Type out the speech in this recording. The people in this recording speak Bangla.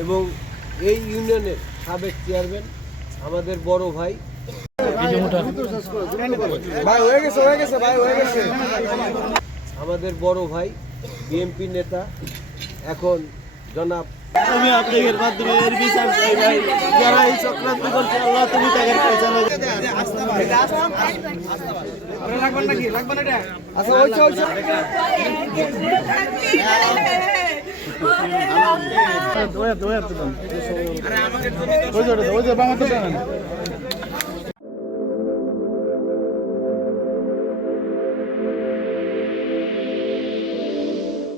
এবং এই ইউনিয়নের সাবেক চেয়ারম্যান আমাদের বড় ভাই আমাদের বড় ভাই বিএনপি নেতা এখন জনাব আমি আপনাদের মাধ্যমে এর বিচার চাই ভাই যারা এই চক্রান্ত করছে আল্লাহ তুমি তাদের পয়সা আচ্ছা